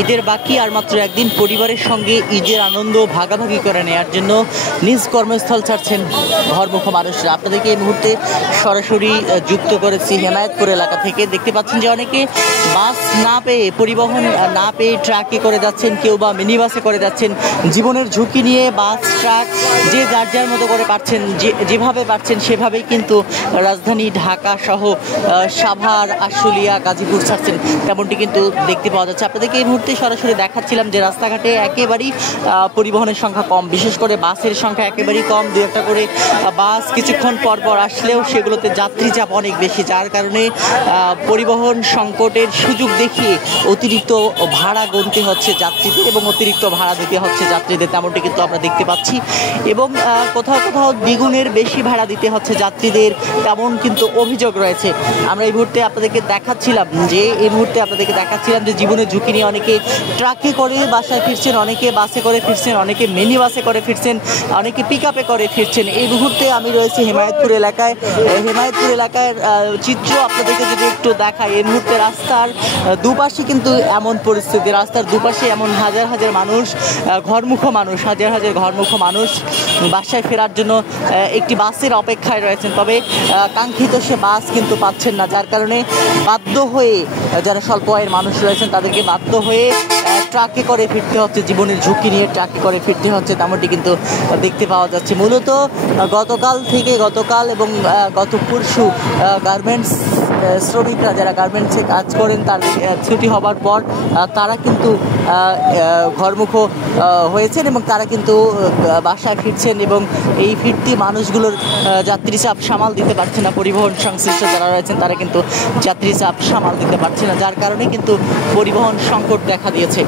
ঈদের বাকি আর মাত্র একদিন, পরিবারের সঙ্গে ঈদের আনন্দ ভাগাভাগি করে নেওয়ার জন্য নিজ কর্মস্থল ছাড়ছেন ঘরমুখ মানুষরা। আপনাদেরকে এই মুহূর্তে সরাসরি যুক্ত করেছি হেমায়েতপুর এলাকা থেকে। দেখতে পাচ্ছেন যে অনেকে বাস না পেয়ে, পরিবহন না পেয়ে ট্রাকে করে যাচ্ছেন, কেউ বা মিনি বাসে করে যাচ্ছেন। জীবনের ঝুঁকি নিয়ে বাস, ট্রাক যে যার যার মতো করে পারছেন, যেভাবে পারছেন সেভাবেই কিন্তু রাজধানী ঢাকা সহ সাভার, আশুলিয়া, গাজীপুর ছাড়ছেন, তেমনটি কিন্তু দেখতে পাওয়া যাচ্ছে। আপনাদেরকে এই মুহূর্তে সরাসরি দেখাচ্ছিলাম যে রাস্তাঘাটে একেবারেই পরিবহনের সংখ্যা কম, বিশেষ করে বাসের সংখ্যা একেবারেই কম। দু একটা করে বাস কিছুক্ষণ পর পর আসলেও সেগুলোতে যাত্রী চাপ অনেক বেশি, যার কারণে পরিবহন সংকটের সুযোগ দেখিয়ে অতিরিক্ত ভাড়া গুনতে হচ্ছে যাত্রীদের এবং অতিরিক্ত ভাড়া দিতে হচ্ছে যাত্রীদের, তেমনটি কিন্তু আমরা দেখতে পাচ্ছি। এবং কোথাও কোথাও দ্বিগুণের বেশি ভাড়া দিতে হচ্ছে যাত্রীদের, তেমন কিন্তু অভিযোগ রয়েছে। আমরা এই মুহূর্তে আপনাদেরকে দেখাচ্ছিলাম যে জীবনের ঝুঁকি নিয়ে অনেকে ট্রাকে করে বাসায় ফিরছেন, অনেকে বাসে করে ফিরছেন, অনেকে মিনি বাসে করে ফিরছেন, অনেকে পিক আপে করে ফিরছেন। এই মুহূর্তে আমি রয়েছি হেমায়েতপুর এলাকায়। হেমায়েতপুর এলাকার চিত্র আপনাদেরকে যদি একটু দেখাই, এই মুহূর্তে রাস্তার দুপাশে কিন্তু এমন পরিস্থিতি, রাস্তার দুপাশে এমন হাজার হাজার মানুষ, হাজার হাজার ঘরমুখ মানুষ বাসায় ফেরার জন্য একটি বাসের অপেক্ষায় রয়েছেন। তবে কাঙ্ক্ষিত সে বাস কিন্তু পাচ্ছেন না, যার কারণে বাধ্য হয়ে যারা স্বল্প আয়ের মানুষ রয়েছেন তাদেরকে বাধ্য হয়ে ট্রাকে করে ফিরতে হচ্ছে, জীবনের ঝুঁকি নিয়ে ট্রাকে করে ফিরতে হচ্ছে, তেমনটি কিন্তু দেখতে পাওয়া যাচ্ছে। মূলত গতকাল এবং গত পরশু গার্মেন্টস শ্রমিকরা যারা গার্মেন্টসে কাজ করেন, তার ছুটি হবার পর তারা কিন্তু ঘরমুখ হয়েছেন এবং তারা কিন্তু বাসায় ফিরছেন এবং এই ফিরতি মানুষগুলোর যাত্রী চাপ সামাল দিতে পারছে না। পরিবহন সংশ্লিষ্ট যারা রয়েছেন তারা কিন্তু যাত্রী চাপ সামাল দিতে পারছে না, যার কারণে কিন্তু পরিবহন সংকট দেখা দিয়েছে।